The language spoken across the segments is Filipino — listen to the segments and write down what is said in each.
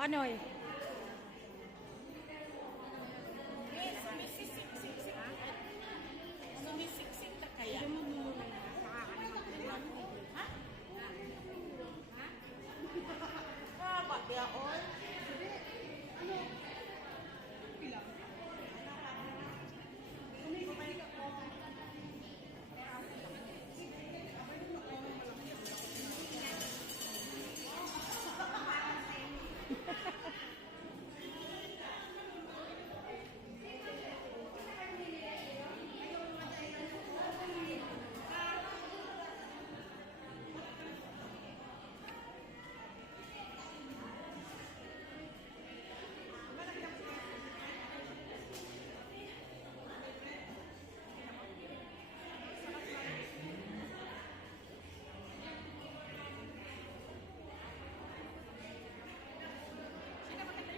Panoy. Sumisiksik na kaya. Ha? Ba't yaon?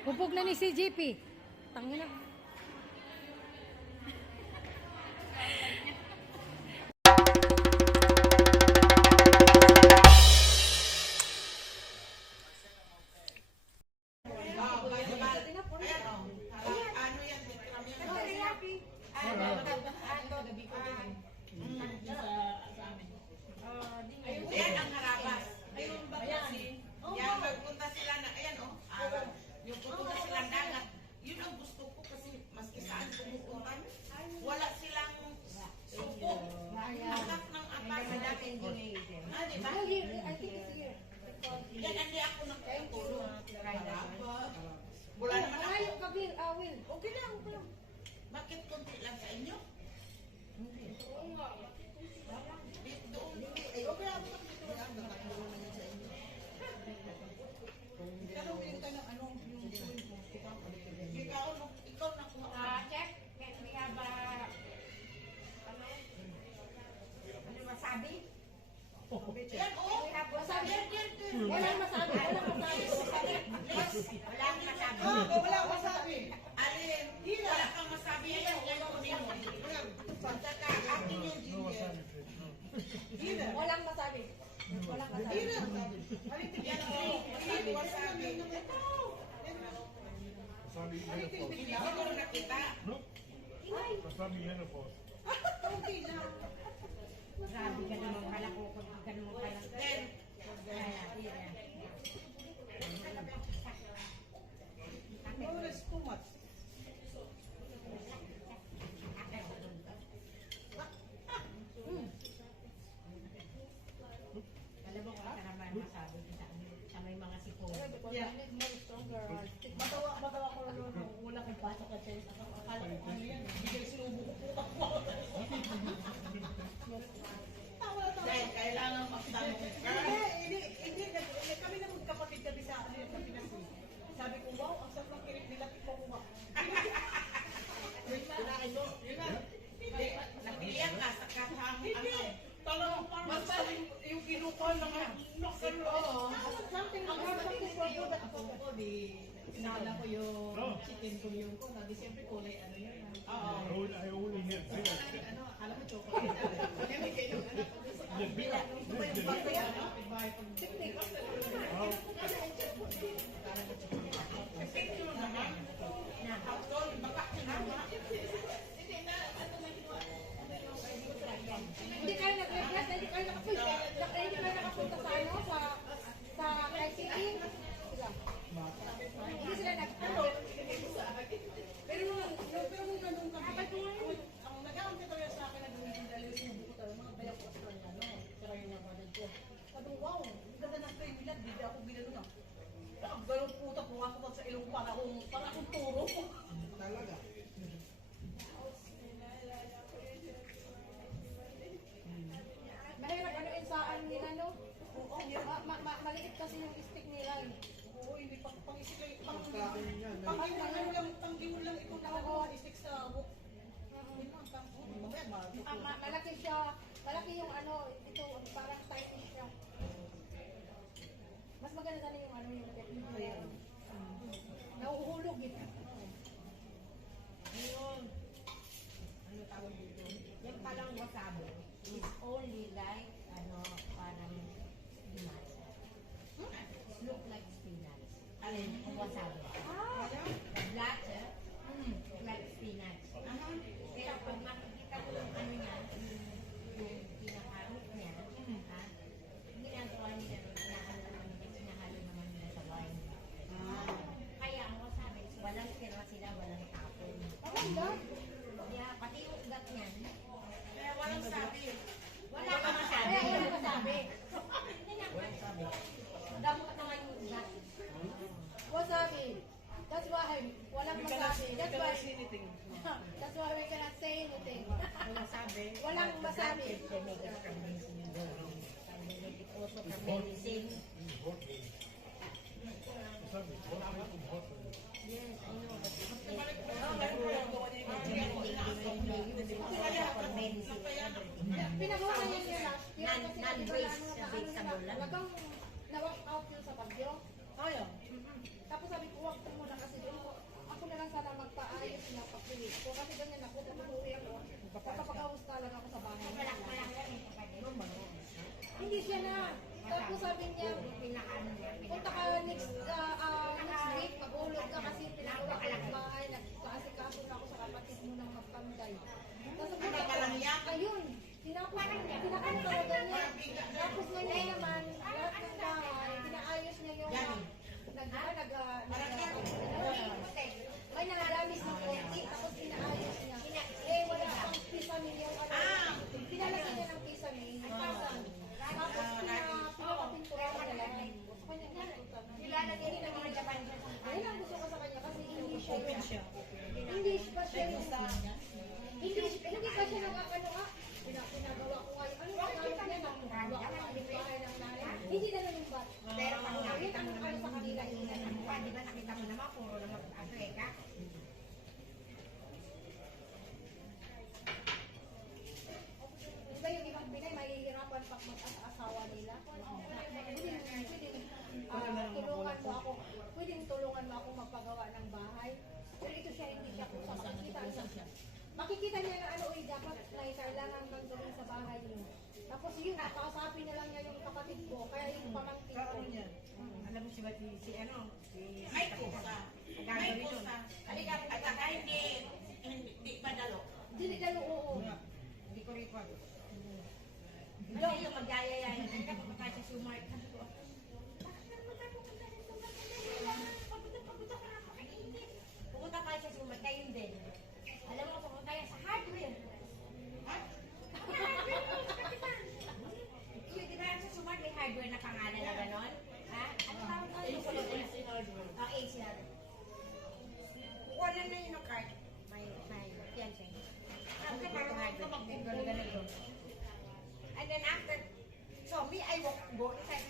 Pupog na ni si GP. Tangina. Ayan ang harabas. Yan, magpunta sila na, ayan o. Yung pupunta silang dagat. Yun ang gusto ko kasi maski saan pumupunta. Wala silang suko. Atak ng atak. Ah, diba? Yan, hindi ako nagtutulong. Wala naman ako. Okay lang, okay lang. Bakit konti lang sa inyo? Dito. Okay lang. Ikaw na kuha. Check. We have wasabi. Yan, oh. We have wasabi. Walang masabi, walang masabi. Walang masabi. Wala masabi. Alin, wala kang masabi. Yan, yan ko din. Pagkaka, akin yung ginger. Walang masabi. Walang masabi. Yan, oh. Masabi, wasabi. Hindi ko nakita. Wasabi menopause. Grabe ka naman pala ko. Ganun mo pala. Then, Alam mo kung saan naman masabi sa may mga sipon. Matawa ko noon nung una kong pasok ka siya. Akala ko ano yan, bigay sinubo ko putak mo. dahil kailangan magtanong. Hindi, kami na magkapatid kami sa Pinas. Sabi ko, wow, ang sarap ng kirit nila, ikaw ko ba? Kinain mo? Yun na. Napilihan ka sa kasama. Talagang parang yung kinukuha lang nakal. Oo. Something Ang like sabi something ko for yung you. ako ko, di sinala ko yung chicken ko yung ko. Di siyempre kulay ano yun. I only had zero. Ano, akala ko chocolate. Kaya kayo anak ko. Hindi kayo nag-request, hindi kayo nakapunta sa ano, sa ICE. Hindi sila nag-ano. Pero nung nandun kami, ang nag-aampi talaga sa akin, nag-uwi dahil yung sinubo ko talaga, mga bayak ko Australiano. Pero yung nabanan ko. Sabi ko, wow, ang ganda ng train nila, di ako ginano na. Ang galong putak, pumasok sa ilong para akong turo. Talaga. Mahirap ano yun sa ano nila, no? Maliit kasi yung stick nila. Oo, hindi pang-isip lang, pang-iwan lang itong nakagawa, istik sa book. Malaki siya, malaki yung ano, ito, parang tight siya. Mas maganda sana yung ano, yung nauuhulog yun. Ngayon, ano tawag dito? Yung palang wasabi is only like, parang spinach. Look like spinach. Alin, wasabi. sabi. They make it from medicine. They make it also from medicine. Sabi, hot made from hot oil. Yes, I know. But they for medicine. Pinagawa na yan nila. Non-waste, vegetable lang. Talagang na-walk out yun sa bagyo. Kaya. Tapos sabi ko, wag mo na kasi doon. Ako na lang sana magpaayos na pagpilit ko. Kasi ganyan ako, tumutuloy ako. Kapag-awos lang ako sa bahay. Hindi siya na. Tapos sabi niya, punta ka next week, mag-ulog ka kasi pinagawa ko ng bahay. Nagkaasikaso na ako sa kapatid mo ng magpanday. Tapos punta ko, ayun, tinapos talaga niya. Tapos ngayon naman, lahat ng bahay, pinaayos niya yung may nangadamis ng konti, tapos pinaayos niya. Eh, wala pang pisamin yung pinalagyan niya ng pisamin. Tapos pinapapintura ko na lang. Nilalagyan niya ng mga Japan. Ayun ang gusto ko sa kanya kasi hindi siya hindi pa siya hindi pa siya nagkakano nga. Pinagawa ko nga. Ano yung nagawin niya? Nagawa ko nga yung bahay ng nanay. Hindi na lang yung bat. Pero pag Yun ang ano sa kanila yun. di ba nakita mo naman, puro naman Africa. Diba yung ibang Pinay, mahihirapan pag mag-asawa nila. Tulungan mo ako. Pwedeng tulungan mo ako magpagawa ng bahay. Pero ito siya, hindi siya kung makikita. Makikita niya na ano, dapat na kailangan kang gawin sa bahay niyo. Tapos yun, nakausapin na lang niya yung kapatid ko, kaya yung pamangkin ko. Alam mo si May kusa. May kusa. At saka hindi padalo. Dili na oo. Hindi ko report. Ano yung magyayaya? Hindi ka pupunta sa Sumart. Pupunta kayo sa Sumart, kayo din. Alam mo, pupunta kayo sa hardware. Yung di ba sa Sumart may hardware na pangalan na gano'n? Ha? Ano tawag ka? AC hardware. AC hardware. Kukuha na na yun ang card. May fiancé. Okay, parang hardware. Ganun. And then after, so me, I walk, go inside,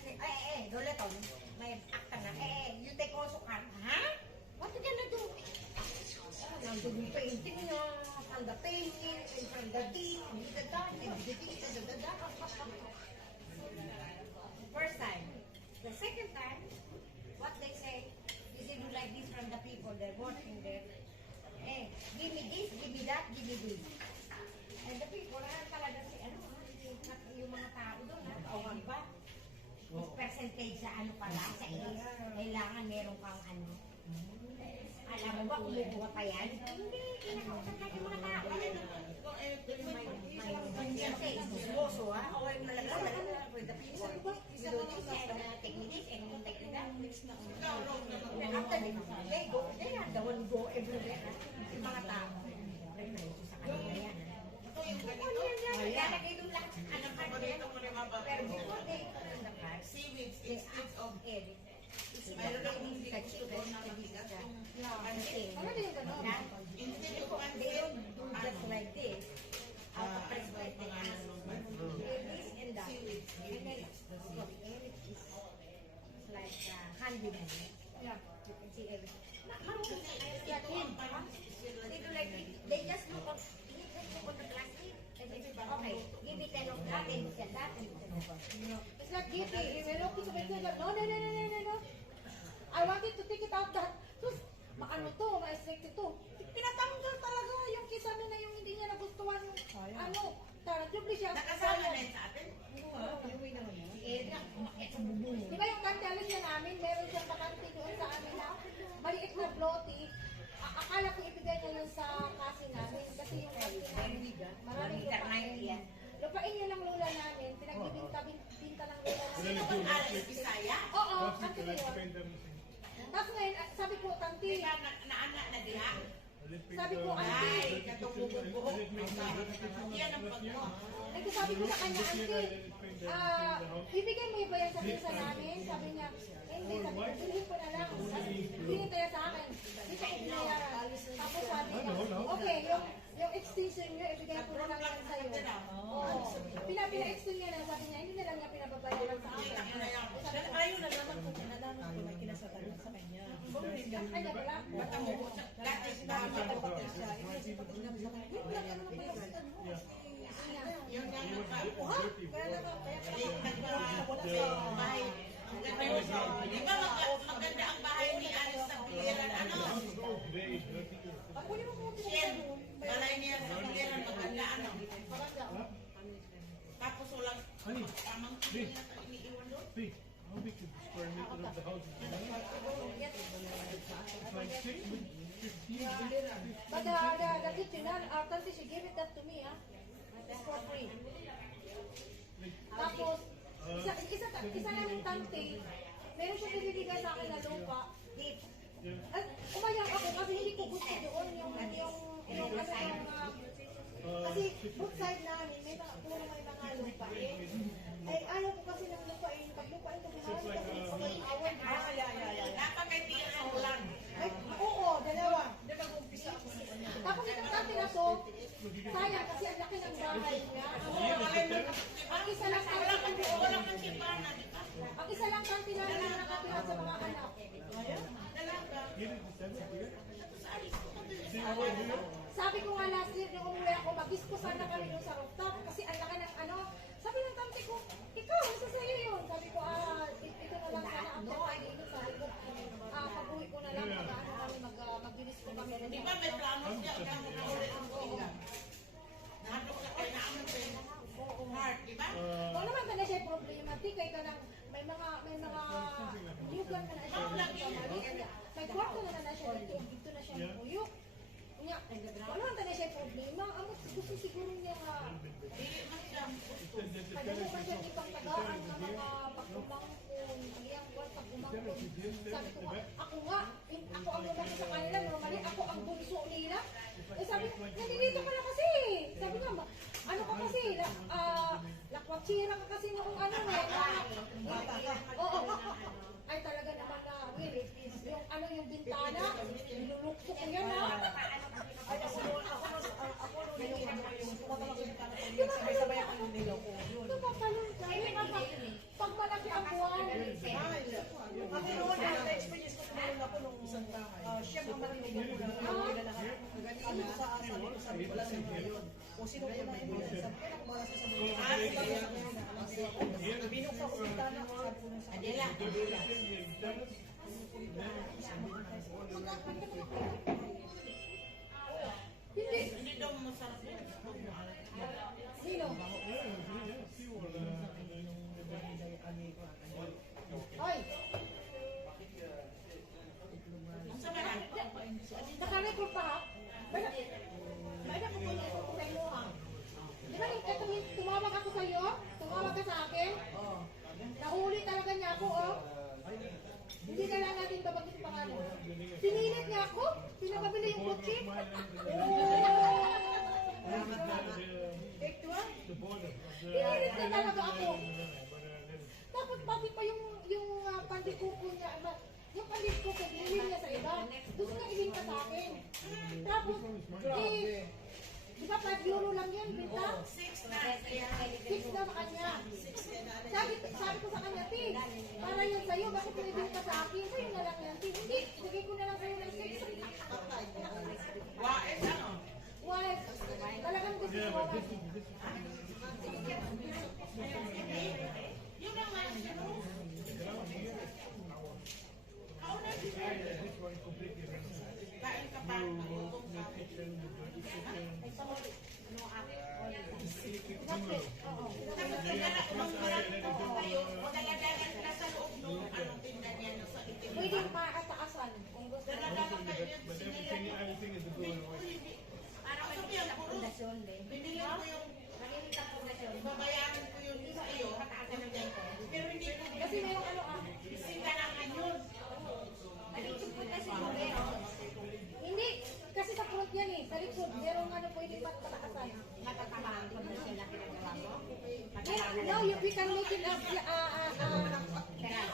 Doleton, may actor na, you take also card, huh? What you gonna do? Nandun yung painting niya, from the painting, and from the tea, First time. The second time, what they say, is they do like this from the people, they're working there. Give me this, give me that, give me this. And the people, talaga si yung mga tao doon, tawag ba? Percentage sa ano pala, sa is, kailangan meron kang ano. Alam mo ba, kumukuha pa yan? Hindi, kinakausap natin yung mga tao. Kasi, gusto ha? O yung malalaman, with the people. You do this, and technique, and technique. After they go, they are the one who go everywhere. Yung mga tao. Siyempre, sa kanila yan. Lalagay doon lahat anak ka din. Pero before they put in the card, Seaweeds they instead ask of Eric. mayroon akong hindi gusto doon na mabigat yung Ano na yung gano'n? instead of They don't do just like this. Out of respect, they ask this and that. And then, because Eric is like handyman. Yeah. You can see Eric. Marunong sa like him. They do like this. They just look on the plastic. And they say, okay, give me 10 of that, and 10 of that, and 10 of that. It's like giving. When look to my finger, no. I wanted to take it out that. Sus, maano to, ma-restrict ito. Pinatanggal talaga yung kisame na yung hindi niya nagustuhan yung ano. Tubli siya. nakasama na yun sa atin. Di ba yung kandalis niya namin, meron siyang bakante doon sa amin na maliit na bloty. Akala ko ibigay niya yun sa kasi namin kasi yung kasi namin. Maraming lupain. Lupain niya ng lola namin, pinagbibinta ng lola namin. Sino bang Alex Bisaya? Oo, That's kanto the yun. Olympic them. Tapos ngayon, sabi ko, tanti, Di ba naanak na diha? sabi ko, Ay, katungubog-buhok. Yan ang pagko. nagsasabi ko sa kanya, auntie, ibigay mo ba yan sa pisa namin? Sabi niya, hindi, sabi ko, bilhin ko na lang. Bilhin tayo sa akin. Hindi ko binayaran. Tapos sabi niya, okay, yung extension niyo, ibigay ko na lang yan sa'yo. Oo. Tapos walang Honey, tamang Please. na iniiwan doon. see, how big is the square meter of the house? It's like 15. But the kitchen, Tante, she gave it that to me, It's for free. Tapos, isa namin Tante, meron siya binibigay sa akin na lupa. At umayang ako kasi hindi ko gusto doon kasi both side namin, puro may mga lupa Ay, ayaw ko kasi ng lupain. Pag lupain ko mahal kasi awan. Dapat may tingin ng ulan. Ay, oo, dalawa. Hindi mag-umpisa ako sa kanya. Tapos itong Tante na to, sayang kasi ang laki ng bahay niya. Ang isa lang Tante Wala ang kang sipana, di ba? Ang isa lang Tante na nakatira sa mga anak. Dalaga. You need to send it here. Tapos alis ko na doon. See over here? Sabi ko nga last year nung umuwi ako, mag-disco sana kami doon sa rooftop kasi ang laki ng sabi ng Tante ko, ikaw, nasa sa'yo yun. Sabi ko, ito na lang sana ang dito. Sabi ko, pag-uwi ko na lang, kami mag-disco kami. Di ba may plano siya? Ang ulit ang kuya. Nandok na kayo na ang heart, di ba? Kung naman ka na siya problema, di kay ka nang may mga yugan ka na siya. May kwarto na siya dito na siya muyok. Kung naman ka na siya problema, gusto siguro niya Dili man siya gusto. ano man siya ipagtagaan ng mga pagkumangkon, ang iyang pagkumangkon. Sabi ko nga, ako ang lumaki sa kanila, normally ako ang bunso nila. Sabi ko, nandito ka na kasi. Sabi ko, ano ka kasi, lakwatsira ka kasi noong Oo, ay talaga naman na, Will, yung bintana, nilulukso ko yan Ay, ako noon yung tumatawag sa bintana ko yun, sabay-sabay ako yung nilaw ko. Yun. Tumatalon ka. Pag malaki ang buwan. Kasi noon, na-experience ko naman ako nung siya ang marinig ako na ano sa sabi ko, wala sa mga yun. O sino ko na yun, sabi ko, kumala sa sabi ko, binok ako sa bintana, sabi ko nung sa Adela. Hindi daw masarap yun. Sino? Ay, Sa mga naka-record pa ha? May nakapunta ko kung kayo ha? Di ba tumawag ako sa'yo? Tumawag ka sa akin? Nahuli talaga niya ako, Hindi na lang natin babagin pangalan. Pinilit niya ako? Pinapabili yung kotse? Pinilit niya talaga ako. Tapos pati pa yung pandikuko niya. Yung pandikuko, binili niya sa iba. Gusto niya ibinta sa akin. Tapos, di ba 5 euro lang yan, binta? 6 na. 6 na sa kanya. Sabi ko sa kanya, Ti, para yun sa'yo, bakit mo ibinta sa akin? Sa'yo na lang yan, Ti. Hindi, ibigay ko na lang sa'yo ng 6. Wais ano? Why? Talagang gusto ko wala. Yun ang mga sino. Kain ka pa. Gutom ka. Dala-dalan na sa loob nung anong tinda niya no, sa itim. Pwedeng makataasan kung gusto mo. Dala-dalan kayo yun. Everything is going away. Para ko yung puro. Binili ko yung babayaran ko yun sa iyo. Pero hindi ko. Kasi merong Isinda naman yun. hindi, kasi sa front yan sa likod, merong pwedeng pataasan. No, we can make it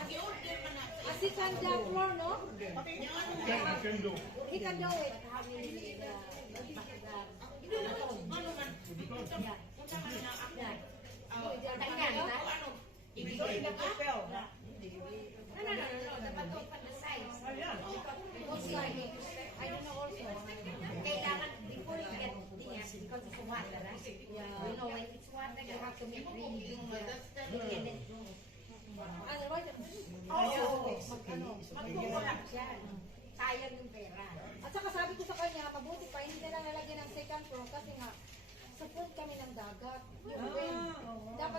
I-order mo na. a second floor, no? You can do. He can do it. Ano man. Punta ka na ako. Ano? Ibigay na ka? No. Dapat open the size. Also, I don't know also. Kailangan, before you get dinner, because it's water, right? You know, when it's water, you have to make really big. Otherwise, Mag-collapse yan. Sayang yung pera. at saka sabi ko sa kanya, mabuti pa, hindi na lang nalagyan ng second floor kasi nga, sa front kami ng dagat. Yung wind. Dapat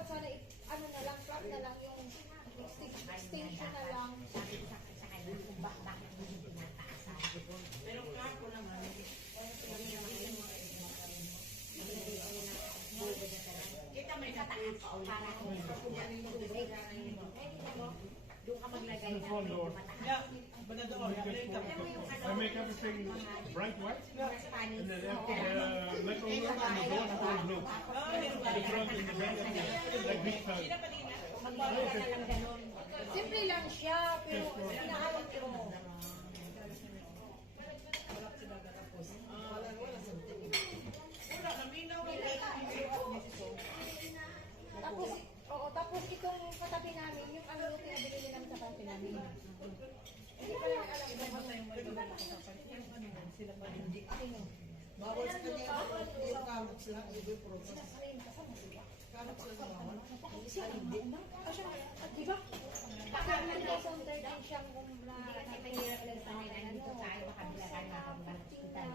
pataas para tubig. Nakikita mo? Doon ka maglagay The front door. pataas. Yeah, Banador, I make everything bright white, and then after the metal work on the door, it's all blue. The front and the back, like big time. Magbago ka na lang ganun. Simple lang siya, pero inaawat ko. Tapos, oo, tapos itong katabi namin, yung ano yung pinabili namin sa katabi namin. Hindi pa lang alam kung ano yung sila pa hindi. sino. Bawal sa kanya, yung kamot sila, iba yung process. Sinasayin ka sa mga. Kamot sila bawal. Siya, di ba? Bakit na 2013 siyang na Kasi mahirap lang sa nila dito tayo makabila tayo makapagpalitan.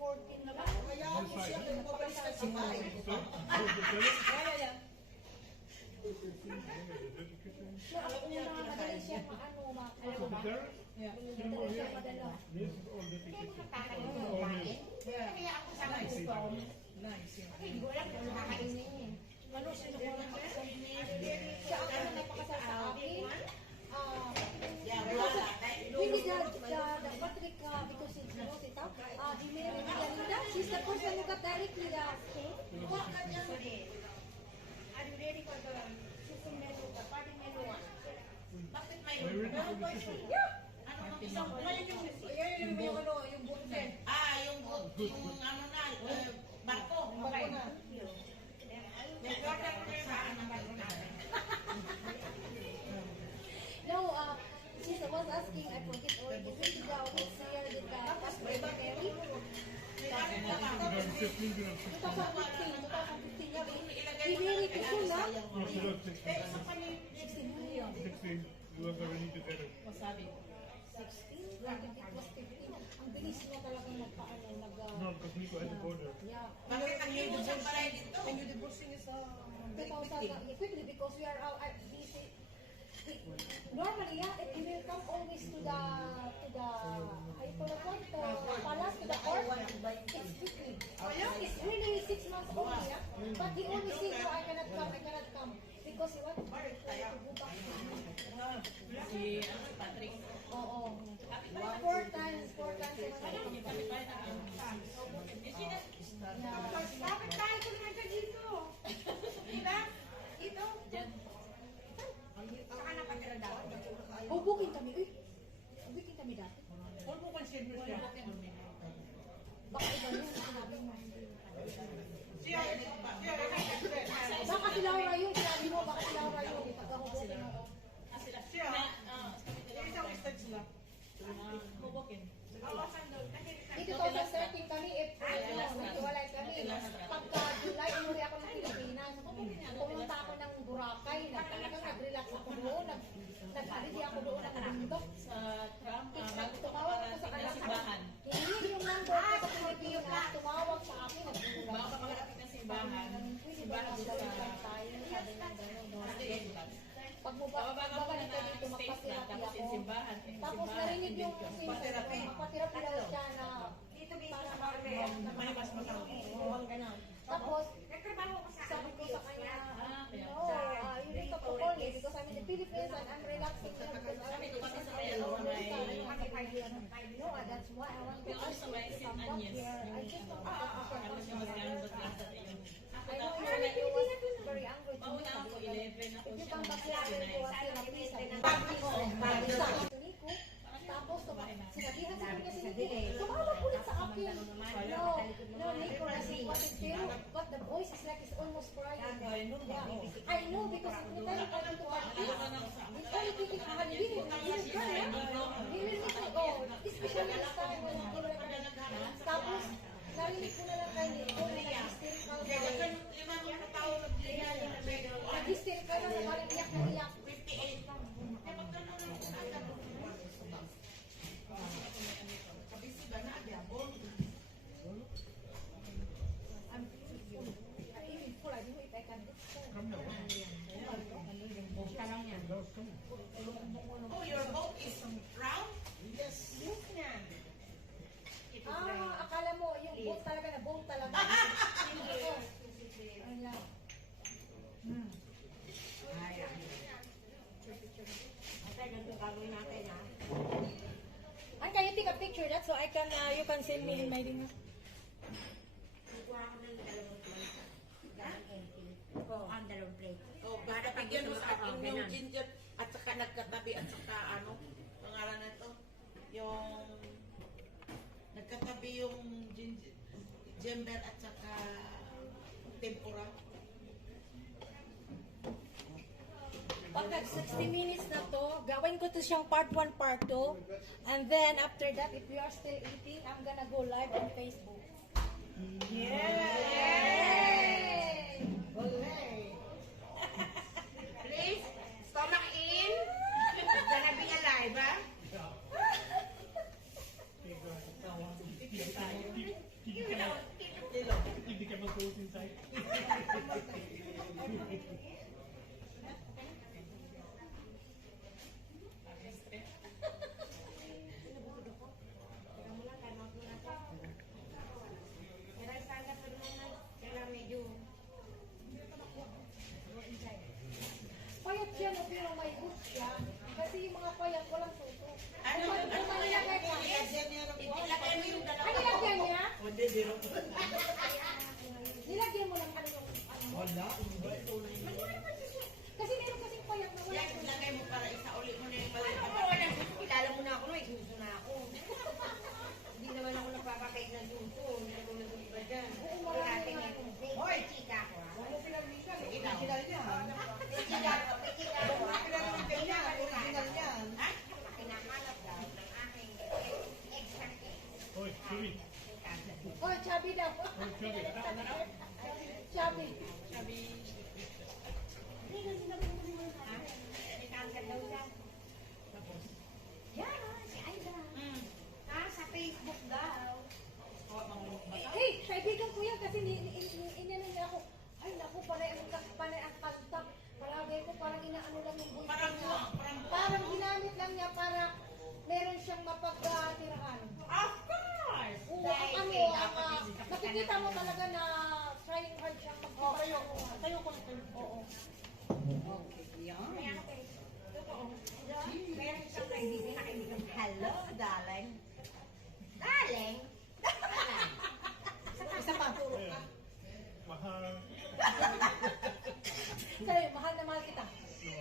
14 na ba? Kaya ako siya, yung mabalik ka sa bahay. So, the toilet, Kaya, Alam niya mga madali siya maano, so the terrace, yeah. symbol madali siya here, madala. this is all the tickets. Tatay All mo new. kumain. Yeah. Kaya ako sa Nice. gusto. Nice, yeah. Hindi ko alam kung nakakainin niya. Ano siya siya ang ano nagpakasal sa akin. Hindi the Patrick because it's Rosita. He married Yanida. She's the person who got directly the what kanya. Are you ready for the system menu? The party menu. Bakit may Are you ready for the ticket? ano ang isang Yung ano, yung bunten. yung ano na, barko. Bako na. May order ko rin sa ano barko natin. No, sister was asking, I forget already, which year did the husband marry? 2015, 2015, 2015 niya. He married ko soon, ha? no, she was 16. 16 million. 16, you was already together. 16? Bakit it was 15? Ang bilis niya talagang nagpaano, No, because Nico had to go there. yeah. Bakit nag-iwan sa balay dito? And you divorcing is 2000, quickly because we are out at busy. Normally, yeah, it will come always to the I forgot the palace to the court. It's quickly. It's really 6 months only, yeah. But he always says, no, I cannot come because he wants to go back. Si Patrick. Oo. 4 times. Dapat tayo kumain ka dito. Diba? Dito. Saka napatira daw. Bubukin kami, uy. Bubukin kami dati. Kung mo consider siya. Baka iba yun, sinabi mo. Siya, Baka si Laura yun, sinabi mo, baka si Laura yun. Pagkahubukin ako. siya, isang stage lang. Bubukin. Dito 2013 kami, April, nagtiwalay kami. Pagka July, umuwi ako ng Pilipinas. Pumunta ako ng Boracay. Talagang nag-relax ako doon. Nag-ready ako doon ng bundok. Tumawag ko sa kanila. Hindi yung number ko sa Pilipinas. Tumawag sa akin. Pwede ba nagdalagan tayo? Sabi ng gano'n. Pag babalik ka dito, magpatirapi ako. Tapos narinig yung magpatirapi daw siya na para tapos, sabi ko sa kanya, no, you need to call me because I'm in the Philippines and I'm relaxing here because I'm in the Philippines. No, that's why I want to ask you to come back here. I just want to I know you was very angry to me. If you come back here, I will go and please. Tapos, sinabihan sa akin kasi tumawag ulit sa akin. No, Nico, kasi but the voice is like it's almost crying. Yeah. I know because every time I come to party, it's only thinking, he will cry. He will need to go. Especially this time when he will cry. Tapos, narinig ko na lang kay Nico na nag-hysterical ka. Nag-hysterical na sa parang iyak na iyak. 58. Kabisi ba na agabon? I'm even full. I don't know if I can. Come now. Those come. Oh, your boat is round? Yes. Akala mo, yung boat talaga na boat talaga. Ayun lang. send me in my ring. Kukuha ko ng dalawang plate. Galing empty. Oo, ang dalawang plate. Oh, basta bigyan mo sa akin yung ginger at saka nagkatabi at saka ano, pangalan na ito, yung nagkatabi yung ginger at saka tempura. Pagka 60 minutes na to, gawin ko to siyang part 1, part 2. And then after that, if you are still eating, I'm gonna go live on Facebook. Yay! Please, stomach in. Gonna be alive, ha? Hindi ka mag-post inside. Teka muna, time out muna to. Pero sana pa naman, kailangan medyo go inside. Payat siya na pero may gusto siya. Kasi yung mga payat walang suso. Ano? Kung manilagay ka, Ilagay mo yung dalawa. ano nilagyan niya? Nilagyan mo lang ano. Kasi meron kasing payat na Yan, walang suso. ilagay mo para isa ulit mo na yung Ako, malay. walang gusto. Kilala mo na ako, may gusto na ako. Hindi naman ako nagpapakait ng gusto. Hindi ako nagpapakait dyan. Kung natin may chika ako, ha? May chika ako, may chika ako, ha? Ha? Pinakalat daw ng aking extra cake. Oy, Chubby. Oh, chubby daw. Oy, Chubby. Chubby. Ha? May cancer daw siya. Yan, ha? Si Aida. Ha? Sa Facebook daw. Hey, kaibigan ko yan kasi inano niya ako. Ay, naku, panay ang kantak. Palagay ko parang inaano lang yung buhay Parang niya. Parang ginamit lang niya para meron siyang mapagtirahan. Of course! Oo, Dahil ano, kay dapat hindi ka nakikita mo talaga na trying hard siyang magtirahan. Tayo ko na tayo. Oo. Kaya ako kayo. Totoo. Meron siyang kaibigan. Hello, darling. Darling? Isa pa. Mahal. Sabi, mahal na mahal kita. No,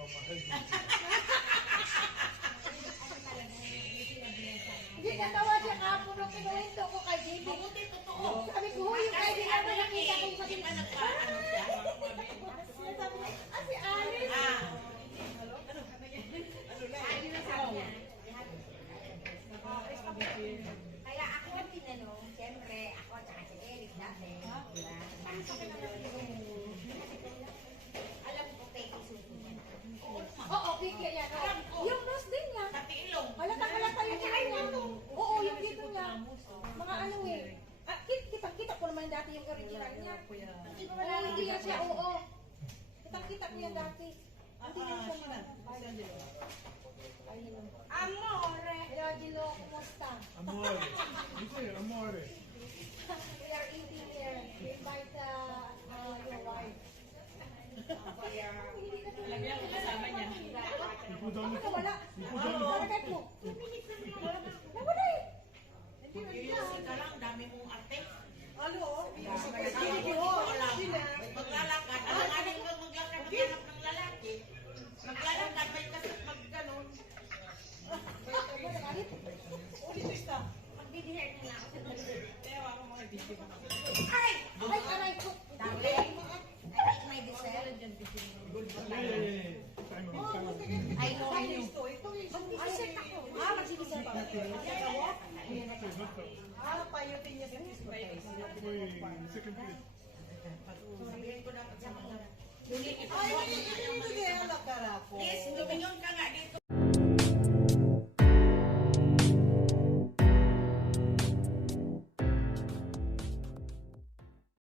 mahal. Hindi natawa siya kahapon nung kinuwento ko kay JB. Sabi ko, huy, yung kaibigan mo nakita ko yung Di ba nagpaano siya? sabi niya, si Alice. Ah, Sabi na sabi niya. Kaya ako ang tinanong, siyempre, ako at saka si Eric dati. Diba? Alam ko kay Isuzu niya. Oo, bigla yan. Yung nose din niya. pati ilong. Halata yung niya. Oo, yung dito niya. Mga ano eh. Kita ko naman dati yung original niya. Oo, hindi yan siya, oo. Kita ko yan dati. Hindi yan siya. Amore! Hello, Gino, kumusta? Amore. Dice, amore. We are eating here. We invite your wife. You put on the Wala. You put on the Bakit mo? 2 minutes na nawala eh. Seryoso ka lang, dami mong ate. Ano? Hindi ko alam. Maglalakad. Alanganin kang maglakad maghanap ng lalaki. Maglalakad, may kasi magganon. Ulit isa. Magbibihar na lang ako sa Ay! Ay, aray ko. Dami. I think may dessert. Yeah. Time of I know, I know. Ito yung Mag-dessert ako. Mag-dessert pa. payutin niya sa Christmas. second place. Sabihin ko dapat sa mga. Ay, hindi ala karako. Please, lumingon ka nga dito.